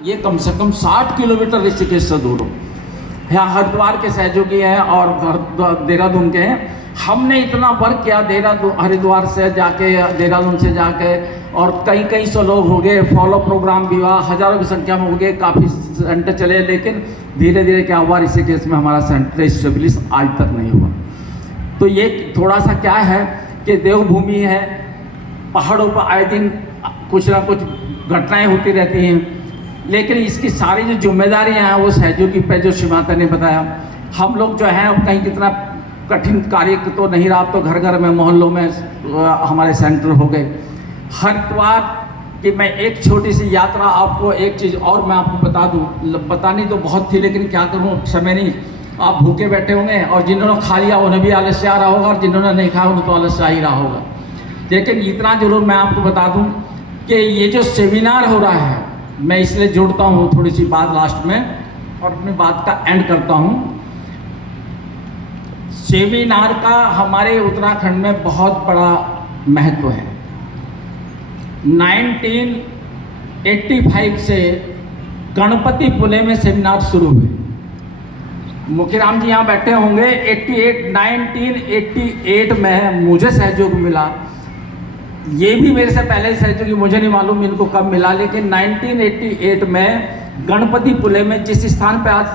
ये कम से कम 60 किलोमीटर ऋषिकेश से दूर हो। यहाँ हरिद्वार के सहयोगी हैं और देहरादून के हैं। हमने इतना वर्क किया हरिद्वार से जाके, देहरादून से जाके, और कई कई सौ लोग हो गए, फॉलो प्रोग्राम भी हुआ, हज़ारों की संख्या में हो गए, काफ़ी सेंटर चले, लेकिन धीरे धीरे क्या हुआ, ऋषिकेश में हमारा सेंटर इस्टेब्लिश आज तक नहीं हुआ। तो ये थोड़ा सा क्या है कि देवभूमि है, पहाड़ों पर आए दिन कुछ ना कुछ घटनाएं होती रहती हैं, लेकिन इसकी सारी जो जिम्मेदारियां हैं वो सहयोगी पे, जो शिवाता ने बताया। हम लोग जो हैं अब कहीं कितना कठिन कार्य तो नहीं रहा, तो घर घर में, मोहल्लों में हमारे सेंटर हो गए। हरिद्वार की मैं एक छोटी सी यात्रा, आपको एक चीज़ और मैं आपको बता दूं, बतानी तो बहुत थी लेकिन क्या करूं, समय नहीं। आप भूखे बैठे होंगे और जिन्होंने खा लिया उन्हें भी आलस्य आ रहा होगा, और जिन्होंने नहीं खाया उन्हें तो आलस्य आ ही रहा होगा। लेकिन इतना जरूर मैं आपको बता दूं कि ये जो सेमिनार हो रहा है, मैं इसलिए जोड़ता हूँ थोड़ी सी बात लास्ट में और अपनी बात का एंड करता हूँ। सेमिनार का हमारे उत्तराखंड में बहुत बड़ा महत्व है। 1985 से गणपति पुणे में सेमिनार शुरू हुए। मुखीराम जी यहाँ बैठे होंगे। 1988 में मुझे सहयोग मिला। ये भी मेरे से पहले सहयोगी, मुझे नहीं मालूम इनको कब मिला, लेकिन 1988 में गणपति पुणे में जिस स्थान पे आज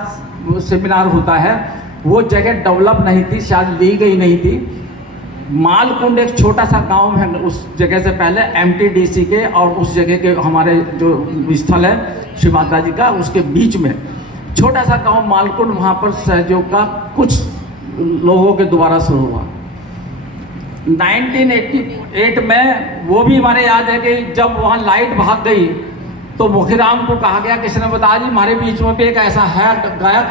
सेमिनार होता है वो जगह डेवलप नहीं थी, शायद ली गई नहीं थी। मालकुंड एक छोटा सा गांव है उस जगह से पहले, MTDC के और उस जगह के हमारे जो स्थल है शिव माता जी का, उसके बीच में छोटा सा गांव मालकुंड, वहाँ पर सहयोग का कुछ लोगों के द्वारा शुरू हुआ। 1988 में वो भी हमारे याद है कि जब वहाँ लाइट भाग गई तो मुखीराम को कहा गया, किसी ने बताया जी हमारे बीच में भी एक ऐसा है गायक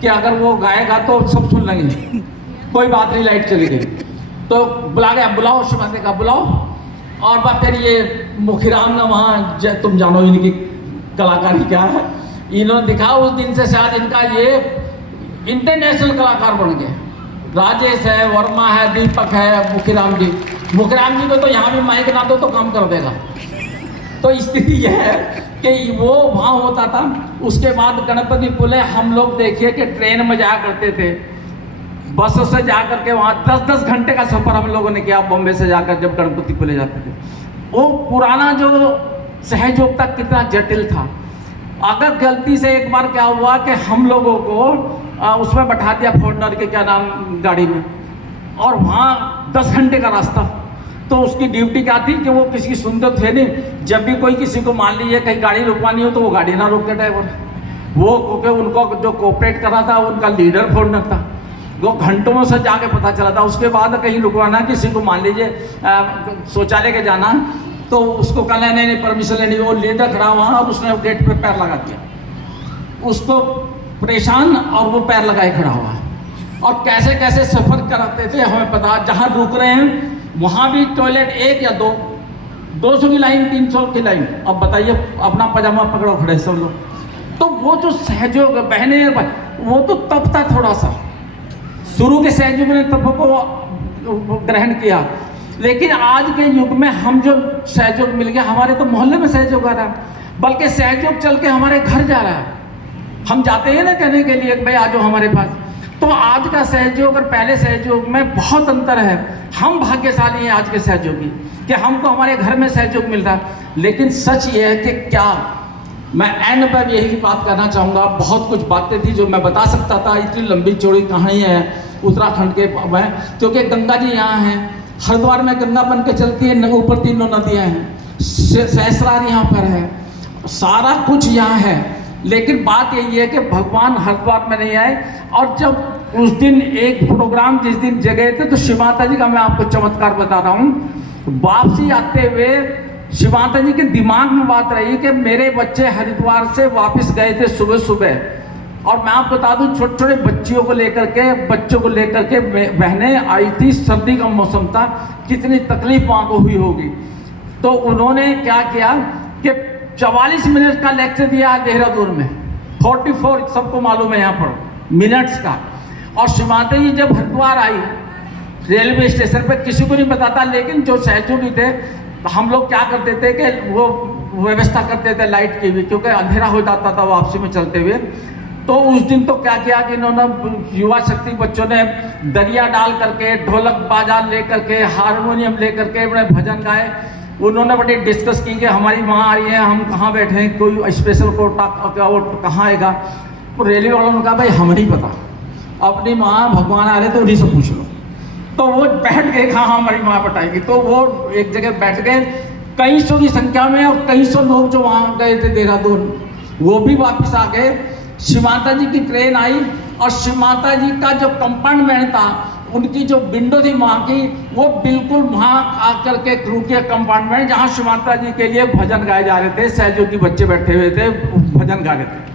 कि अगर वो गाएगा तो सब सुन लेंगे। कोई बात नहीं, लाइट चली गई तो बुला गया, बुलाओ शिवाते का बुलाओ। और बात फिर ये मुखीराम ने वहाँ, तुम जानो इनकी कलाकारी क्या है, इन्होंने दिखा। उस दिन से शायद इनका ये इंटरनेशनल कलाकार बन गए। राजेश है, वर्मा है, दीपक है, मुखीराम जी को तो यहाँ भी माइक ना दो तो काम कर देगा। तो स्थिति यह है कि वो वहाँ होता था। उसके बाद गणपति पुणे हम लोग देखिए कि ट्रेन में जाया करते थे, बस से जा करके वहाँ 10-10 घंटे का सफ़र हम लोगों ने किया बॉम्बे से जाकर, जब गणपति पुणे जाते थे। वो पुराना जो सहयोग था कितना जटिल था। अगर गलती से एक बार क्या हुआ कि हम लोगों को उसमें बैठा दिया, फॉर्चुनर के क्या नाम गाड़ी में, और वहाँ 10 घंटे का रास्ता, तो उसकी ड्यूटी क्या थी कि वो किसी की सुनते थे नहीं। जब भी कोई किसी को मान लीजिए कहीं गाड़ी रुकवानी हो तो वो गाड़ी ना रोके ड्राइवर, वो क्योंकि उनको जो कोऑपरेट कर रहा था उनका लीडर फॉर्चुनर था, वो घंटों से जाके पता चला था। उसके बाद कहीं रुकवाना, किसी को मान लीजिए शौचालय के जाना, तो उसको कहना नहीं परमिशन लेनी, वो लीडर खड़ा वहाँ और उसने गेट पे पैर लगा दिया, उसको परेशान, और वो पैर लगाए खड़ा हुआ। और कैसे कैसे सफ़र कराते थे हमें पता। जहाँ रुक रहे हैं वहाँ भी टॉयलेट 1 या 200 की लाइन, 300 की लाइन। अब बताइए, अपना पजामा पकड़ो खड़े सब लोग। तो वो जो सहयोग बहने, वो तो तब था थोड़ा सा, शुरू के सहयोग ने तब को ग्रहण किया। लेकिन आज के युग में हम जो सहयोग मिल गया, हमारे तो मोहल्ले में सहयोग आ रहा है, बल्कि सहयोग चल के हमारे घर जा रहा है। हम जाते हैं ना कहने के लिए भाई आ जाओ हमारे पास। तो आज का सहयोग और पहले सहयोग में बहुत अंतर है। हम भाग्यशाली हैं आज के सहयोगी कि हमको हमारे घर में सहयोग मिल रहा है। लेकिन सच ये है कि क्या, मैं एंड पर यही बात करना चाहूँगा। बहुत कुछ बातें थी जो मैं बता सकता था, इतनी लंबी चौड़ी कहानी है उत्तराखंड के में, क्योंकि गंगा जी यहाँ हैं, हरिद्वार में गंगा बन के चलती है, ऊपर 3 नदियाँ हैं, सहस्रार यहाँ पर है, सारा कुछ यहाँ है। लेकिन बात यही है कि भगवान हरिद्वार में नहीं आए। और जब उस दिन एक प्रोग्राम जिस दिन जगह थे, तो शिव माता जी का मैं आपको चमत्कार बता रहा हूँ। वापसी आते हुए शिव माता जी के दिमाग में बात रही कि मेरे बच्चे हरिद्वार से वापस गए थे सुबह सुबह, और मैं आपको बता दूं छोटे छोटे बच्चों को लेकर के बहनें आई थी, सर्दी का मौसम था, कितनी तकलीफ वहाँ को हुई होगी। तो उन्होंने क्या किया कि 44 मिनट का लेक्चर दिया देहरादून में, 44 सबको मालूम है यहाँ पर मिनट्स का। और शिव माता जी जब हरिद्वार आई रेलवे स्टेशन पर, किसी को नहीं बताता, लेकिन जो सहयोगी थे हम लोग क्या करते थे कि वो व्यवस्था करते थे लाइट की भी, क्योंकि अंधेरा हो जाता था वापसी में चलते हुए। तो उस दिन तो क्या किया कि इन्होंने युवा शक्ति बच्चों ने दरिया डाल करके, ढोलक बाजार ले करके, हारमोनियम ले करके बड़े भजन गाए। उन्होंने बड़े डिस्कस की कि हमारी माँ आ रही है, हम कहाँ बैठे हैं, कोई स्पेशल कोटा वो कहाँ आएगा। तो रेलवे वालों ने कहा भाई हमें नहीं पता, अपनी माँ भगवान आ रहे तो उन्हीं से पूछ लो। तो वो बैठ गए, हाँ हमारी माँ बताएगी। तो वो एक जगह बैठ गए, कई सौ की संख्या में, और कई सौ लोग जो वहाँ गए थे देहरादून वो भी वापस आ गए। शिव माता जी की ट्रेन आई और शिव माता जी का जो कंपार्टमेंट था, उनकी जो विंडो थी माँ की, वो बिल्कुल वहाँ आकर के क्रू के कंपार्टमेंट जहाँ शिव माता जी के लिए भजन गाए जा रहे थे, सहयोगी बच्चे बैठे हुए थे भजन गा रहे थे।